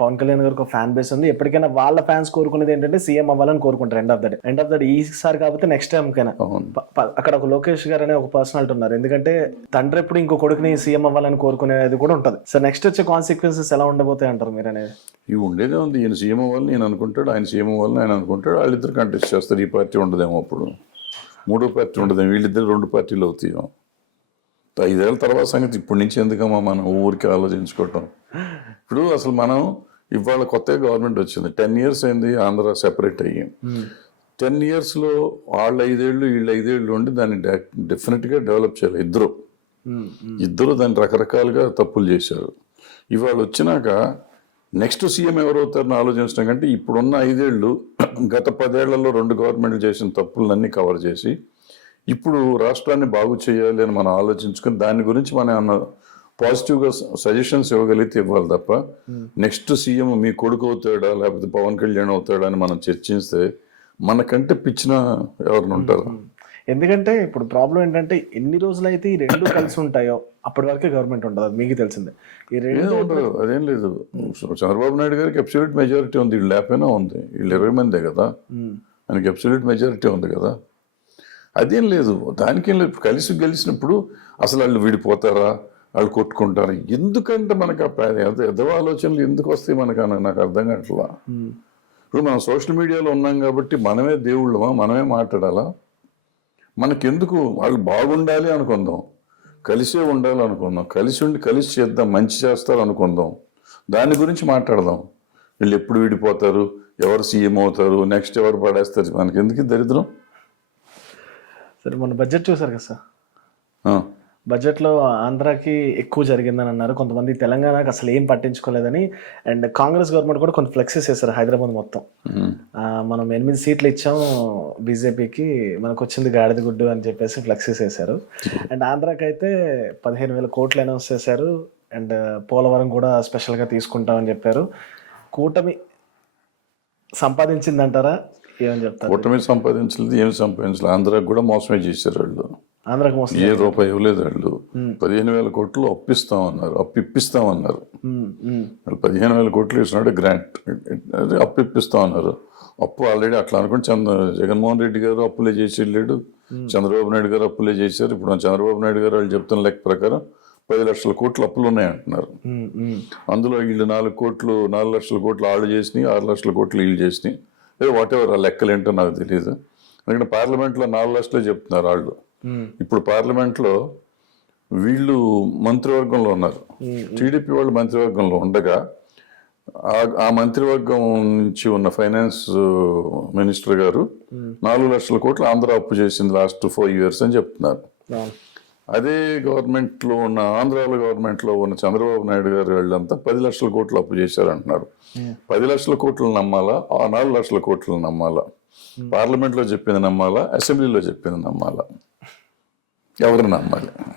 పవన్ కళ్యాణ్ గారికి ఒక fan base ఉంది. ఎప్పటికైనా వాళ్ళ ఫ్యాన్స్ కోరుకునేది ఏంటంటే సీఎం అవ్వాలని కోరుకుంటారు. ఎండ్ ఆఫ్ ద డే ఈసారి కాకపోతే నెక్స్ట్ టైం కైనా. అక్కడ ఒక లోకేష్ గారు అనే ఒక పర్సనాలిటీ ఉన్నారు. ఎందుకంటే తండ్రి ఎప్పుడు ఇంకో కొడుకుని సీఎం అవ్వాలని కోరుకునేది కూడా ఉంటుంది. సో నెక్స్ట్ వచ్చే కాన్సిక్వెన్సెస్ ఎలా ఉండబోతాయి అంటారు మీరు అనేది? ఇవి ఉండేదే ఉంది. ఈయన సీఎం అవ్వాలని నేను అనుకుంటాడు, ఆయన సీఎం అవ్వాలని ఆయన అనుకుంటాడు. వాళ్ళిద్దరు కంటెస్ట్ చేస్తారు. ఈ పార్టీ ఉండదేమో, అప్పుడు మూడో పార్టీ ఉండదేమో, వీళ్ళిద్దరు 2 పార్టీలు అవుతాయి. 5 ఏళ్ళ తర్వాత సంగతి ఇప్పటి నుంచి ఎందుకమ్మా మనం ఊరికి ఆలోచించుకోవటం. ఇప్పుడు అసలు మనం ఇవాళ కొత్తగా గవర్నమెంట్ వచ్చింది, 10 years అయింది ఆంధ్ర సెపరేట్ అయ్యి. 10 yearsలో వాళ్ళు 5 ఏళ్ళు వీళ్ళు 5 ఏళ్ళు ఉండి దాన్ని డెఫినెట్గా డెవలప్ చేయాలి. ఇద్దరు దాన్ని రకరకాలుగా తప్పులు చేశారు. ఇవాళ వచ్చినాక నెక్స్ట్ సీఎం ఎవరవుతారని ఆలోచించడం కంటే ఇప్పుడున్న 5 ఏళ్ళు గత 10 ఏళ్లలో 2 గవర్నమెంట్లు చేసిన తప్పులన్నీ కవర్ చేసి ఇప్పుడు రాష్ట్రాన్ని బాగు చేయాలి అని మనం ఆలోచించుకొని దాని గురించి మనం పాజిటివ్గా సజెషన్స్ ఇవ్వగలిగితే ఇవ్వాలి తప్ప నెక్స్ట్ సీఎం మీ కొడుకు అవుతాడా లేకపోతే పవన్ కళ్యాణ్ అవుతాడా అని మనం చర్చిస్తే మనకంటే పిచ్చిన ఎవరిని ఉంటారు. ఎందుకంటే ఇప్పుడు ప్రాబ్లం ఏంటంటే ఎన్ని రోజులైతే ఈ రెండు కలిసి ఉంటాయో అప్పటి వరకే గవర్నమెంట్ ఉంటుంది. అది మీకు తెలిసిందే. ఈ రెండు ఉండదు, అదేం లేదు. చంద్రబాబు నాయుడు గారికి అబ్సల్యూట్ మెజారిటీ ఉంది, వీళ్ళు లేకపోయినా ఉంది. వీళ్ళు 20 మందే కదా, ఆయనకి అబ్సల్యూట్ మెజారిటీ ఉంది కదా. అదేం లేదు, దానికేం లేదు. కలిసి గెలిచినప్పుడు అసలు వాళ్ళు విడిపోతారా, వాళ్ళు కొట్టుకుంటారా? ఎందుకంటే మనకు ఎదవ ఆలోచనలు ఎందుకు వస్తాయి మనకు నాకు అర్థం కావట్లా. ఇప్పుడు మనం సోషల్ మీడియాలో ఉన్నాం కాబట్టి మనమే దేవుళ్ళమా, మనమే మాట్లాడాలా? మనకెందుకు? వాళ్ళు బాగుండాలి అనుకుందాం, కలిసే ఉండాలి అనుకుందాం, కలిసి ఉండి కలిసి చేద్దాం, మంచి చేస్తారు అనుకుందాం, దాని గురించి మాట్లాడదాం. వీళ్ళు ఎప్పుడు విడిపోతారు, ఎవరు సీఎం అవుతారు, నెక్స్ట్ ఎవరు పడేస్తారు, మనకి ఎందుకు దరిద్రం? సరే, మొన్న బడ్జెట్ చూసారు కదా సార్. బడ్జెట్లో ఆంధ్రాకి ఎక్కువ జరిగిందని అన్నారు కొంతమంది, తెలంగాణకి అసలు ఏం పట్టించుకోలేదని. అండ్ కాంగ్రెస్ గవర్నమెంట్ కూడా కొన్ని ఫ్లెక్సెస్ వేశారు హైదరాబాద్ మొత్తం. మనం 8 సీట్లు ఇచ్చాం బీజేపీకి, మనకు వచ్చింది గాడిద గుడ్డు అని చెప్పేసి ఫ్లెక్సెస్ వేశారు. అండ్ ఆంధ్రాకి అయితే 15,000 కోట్లు అనౌన్స్ చేశారు. అండ్ పోలవరం కూడా స్పెషల్గా తీసుకుంటామని చెప్పారు. కూటమి సంపాదించిందంటారా? ఏమని చెప్తారు? కూటమి సంపాదించలేదు, ఏమి సంపాదించలేదు. ఆంధ్రాకి కూడా మోసమే చేశారు వాళ్ళు. ఆంధ్రాకి మోసం, ఏ రూపాయి ఇవ్వలేదు వాళ్ళు. 15,000 కోట్లు అప్పిస్తామన్నారు, అప్పిస్తామన్నారు. వాళ్ళు 15,000 కోట్లు ఇచ్చినట్టు గ్రాంట్, అదే అప్పిస్తామన్నారు. అప్పు ఆల్రెడీ అట్లా అనుకుని జగన్మోహన్ రెడ్డి గారు అప్పులే చేసి వెళ్ళాడు, చంద్రబాబు నాయుడు గారు అప్పులే చేశారు. ఇప్పుడు చంద్రబాబు నాయుడు గారు వాళ్ళు చెప్తున్న లెక్క ప్రకారం 10 లక్షల కోట్లు అప్పులు ఉన్నాయంటున్నారు. అందులో వీళ్ళు 4 లక్షల కోట్లు వాళ్ళు చేసినాయి, 6 లక్షల కోట్లు వీళ్ళు చేసినాయి. వాట్ ఎవర్ ఆ లెక్కలు ఏంటో నాకు తెలియదు. ఎందుకంటే పార్లమెంట్లో 4 లక్షలే చెప్తున్నారు వాళ్ళు. ఇప్పుడు పార్లమెంట్లో వీళ్ళు మంత్రివర్గంలో ఉన్నారు, టీడీపీ వాళ్ళు మంత్రివర్గంలో ఉండగా ఆ మంత్రివర్గం నుంచి ఉన్న ఫైనాన్స్ మినిస్టర్ గారు 4 లక్షల కోట్లు ఆంధ్ర అప్పు చేసింది లాస్ట్ 4 years అని చెప్తున్నారు. అదే గవర్నమెంట్లో ఉన్న ఆంధ్రాలో గవర్నమెంట్లో ఉన్న చంద్రబాబు నాయుడు గారు వాళ్ళంతా 10 లక్షల కోట్లు అప్పు చేశారంటున్నారు. 10 లక్షల కోట్లు నమ్మాలా, ఆ 4 లక్షల కోట్లు నమ్మాలా? పార్లమెంట్లో చెప్పింది నమ్మాలా, అసెంబ్లీలో చెప్పింది నమ్మాలా? ఎవరిని నమ్మాలి?